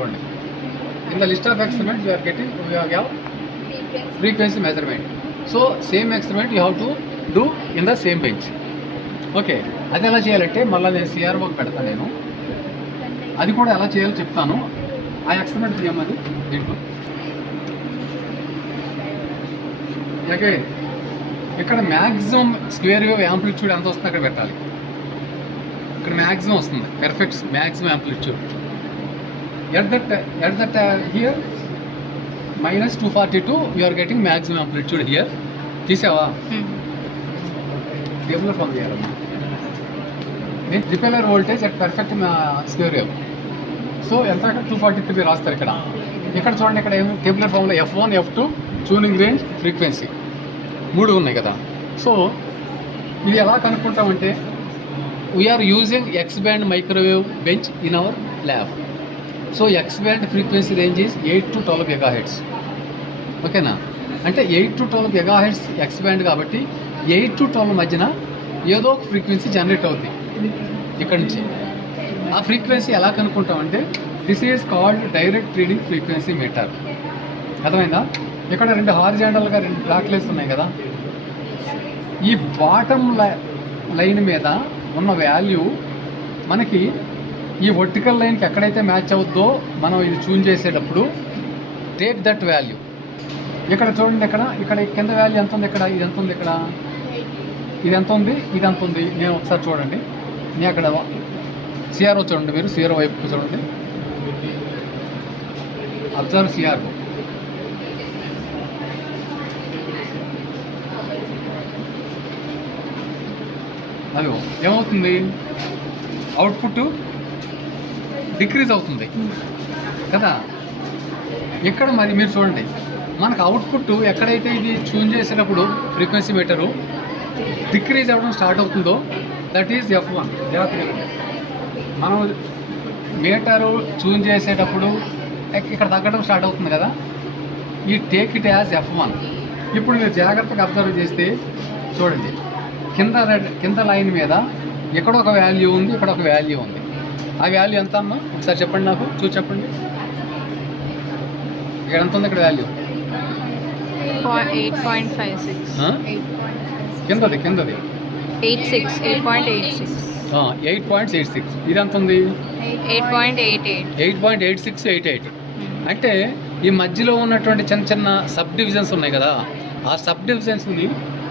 చూడండి. In the list of experiments you are getting you have frequency measurement. So same experiment you have to do in the same bench. Okay, అది ఎలా చేయాలంటే మళ్ళీ నేను సిఆర్ఓకి పెడతాను. నేను అది కూడా ఎలా చేయాలో చెప్తాను. ఆ ఎక్స్పెరిమెంట్ చేయమది దీంట్లో. ఓకే, ఇక్కడ మ్యాక్సిమం స్క్వేర్ వేవ్ యాంప్లిట్యూడ్ ఎంత వస్తుంది అక్కడ పెట్టాలి. ఇక్కడ మ్యాక్సిమం వస్తుంది, perfect maximum amplitude. At that here -242 you are getting maximum amplitude here. తీసావా? టేబుల్ ఫామ్ చేయాలమ్మా. Repeller voltage at perfect square wave. So ఎంత 243 రాస్తారు ఇక్కడ. ఇక్కడ చూడండి, ఇక్కడ ఏమి టేబులర్ ఫామ్లో F1 F2 tuning range frequency 3 ఉన్నాయి కదా. సో ఇది ఎలా కనుక్కుంటామంటే we are using X band microwave bench in our lab. So X band frequency range is 8 to 12 GHz. ఓకేనా? అంటే 8 to 12 GHz ఎక్స్ బ్యాండ్ కాబట్టి 8 to 12 మధ్యన ఏదో ఒక ఫ్రీక్వెన్సీ జనరేట్ అవుతుంది ఇక్కడ నుంచి. ఆ ఫ్రీక్వెన్సీ ఎలా కనుక్కుంటామంటే this is called direct reading frequency meter. అర్థమైందా? ఇక్కడ 2 హారిజాంటల్గా 2 బ్లాక్ లైన్స్ ఉన్నాయి కదా. ఈ బాటమ్ లైన్ మీద ఉన్న వాల్యూ మనకి ఈ వర్టికల్ లైన్కి ఎక్కడైతే మ్యాచ్ అవుద్దో మనం ఇది ట్యూన్ చేసేటప్పుడు టేక్ దట్ వాల్యూ. ఇక్కడ చూడండి, ఇక్కడ కింద వాల్యూ ఎంత ఉంది, ఇక్కడ ఇది ఎంత ఉంది, ఇక్కడ ఇది ఎంత ఉంది, ఇది ఎంత ఉంది. నేను ఒకసారి చూడండి, నేను అక్కడ సిఆర్ఓ చూడండి, మీరు సిఆర్ఓ వైపు చూడండి. Observe CRO. అదిగో ఏమవుతుంది, అవుట్పుట్ డిక్రీజ్ అవుతుంది కదా. ఇక్కడ మరి మీరు చూడండి, మనకు అవుట్పుట్ ఎక్కడైతే ఇది ట్యూన్ చేసేటప్పుడు ఫ్రీక్వెన్సీ మీటరు డిక్రీజ్ అవ్వడం స్టార్ట్ అవుతుందో దట్ ఈజ్ F1. మనం మీటరు ట్యూన్ చేసేటప్పుడు ఇక్కడ తగ్గడం స్టార్ట్ అవుతుంది కదా. ఈ టేక్ ఇట్ యాజ్ F1. ఇప్పుడు మీరు జాగ్రత్తగా అబ్జర్వ్ చేస్తే చూడండి, కింద లైన్ మీద ఇక్కడ ఒక వాల్యూ ఉంది, ఇక్కడ ఒక వాల్యూ ఉంది. ఆ వాల్యూ ఎంత అమ్మా ఒకసారి చెప్పండి, నాకు చూసి చెప్పండి. ఇక్కడ ఎంత ఉంది, ఇక్కడ వాల్యూ 8.56. కిందది 8.86. ఇది ఎంత ఉంది, 8.8688. అంటే ఈ మధ్యలో ఉన్నటువంటి చిన్న సబ్ డివిజన్స్ ఉన్నాయి కదా, ఆ సబ్ డివిజన్స్ని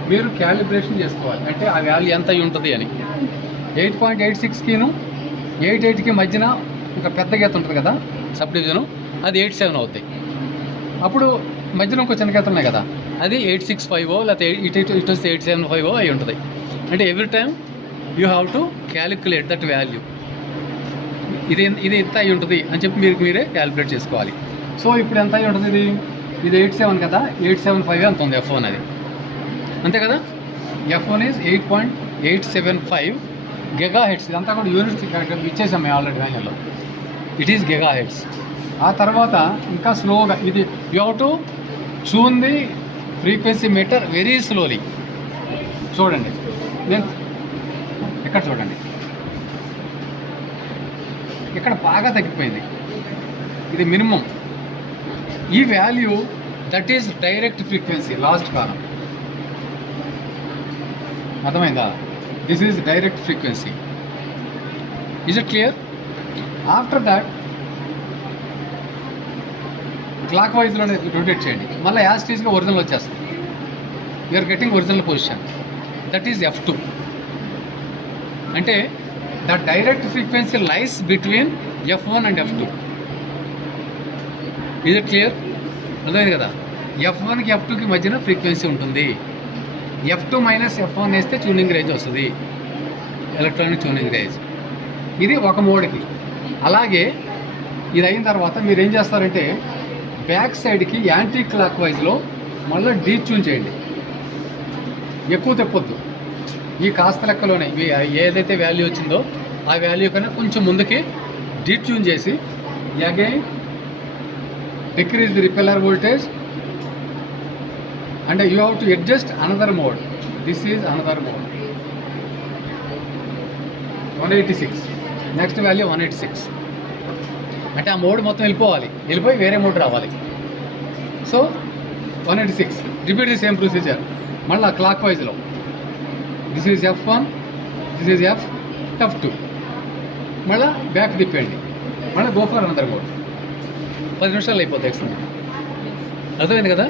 మీరు క్యాలిబ్రేషన్ చేసుకోవాలి. అంటే ఆ వాల్యూ ఎంత అయి ఉంటుంది అని. 8.86కిను 88కి మధ్యన ఒక పెద్ద గీత ఉంటుంది కదా సబ్ డివిజను, అది 87 అవుతాయి. అప్పుడు మధ్యలో ఇంకో చిన్న గీత ఉన్నాయి కదా, అది 865 లేకపోతే ఇటు వస్తే 875 అయి ఉంటుంది. అంటే every time you have to calculate that value. ఇది ఎంత అయి ఉంటుంది అని చెప్పి మీరే క్యాలిక్యులేట్ చేసుకోవాలి. సో ఇప్పుడు ఎంత అయి ఉంటుంది, ఇది 87 కదా, 875 ఎంత ఉంది F1 అది, అంతే కదా. F1 is 8.875 GHz. ఇదంతా కూడా యూనిట్స్ ఇచ్చేసాం మేము ఆల్రెడీ వాల్యూలో. It is GHz. ఆ తర్వాత ఇంకా స్లోగా ఇది you have to tune the frequency meter very slowly. చూడండి, నేను ఇక్కడ చూడండి, ఇక్కడ బాగా తగ్గిపోయింది. ఇది మినిమం. ఈ value that is direct frequency, last column. అర్థమైందా? This is direct frequency. Is it clear? After that clock వైజ్లోనే రొటేట్ చేయండి, మళ్ళీ యాస్టీస్గా ఒరిజినల్ వచ్చేస్తుంది. You are getting original position. That is F2. అంటే the direct frequency lies between F1 and F2. Is it clear? అర్థమైంది కదా. F1కి F2కి మధ్యన ఫ్రీక్వెన్సీ ఉంటుంది. F2 మైనస్ F1 వేస్తే ట్యూనింగ్ రేంజ్ వస్తుంది, ఎలక్ట్రానిక్ ట్యూనింగ్ రేంజ్. ఇది ఒక మోడ్కి. అలాగే ఇది అయిన తర్వాత మీరు ఏం చేస్తారంటే బ్యాక్ సైడ్కి యాంటీ క్లాక్ వైజ్లో మళ్ళీ డీట్యూన్ చేయండి. ఎక్కువ తెప్పొద్దు. ఈ కాస్త లెక్కలోనే ఏదైతే వాల్యూ వచ్చిందో ఆ వాల్యూ కన్నా కొంచెం ముందుకి డీట్యూన్ చేసి again decrease the repeller voltage and you have to adjust another mode. This is another mode. 186. Next value 186. అంటే ఆ మోడ్ మొత్తం వెళ్ళిపోయి వేరే మోడ్ రావాలి. So 186 repeat the same procedure మళ్ళీ క్లాక్ వైజ్లో. This is F1, this is F2. మళ్ళీ back తిప్పండి, మళ్ళీ గో ఫర్ అనదర్ మోడ్. 10 నిమిషాలు అయిపోతుంది ఎక్స్పెరిమెంట్. అర్థమైంది కదా?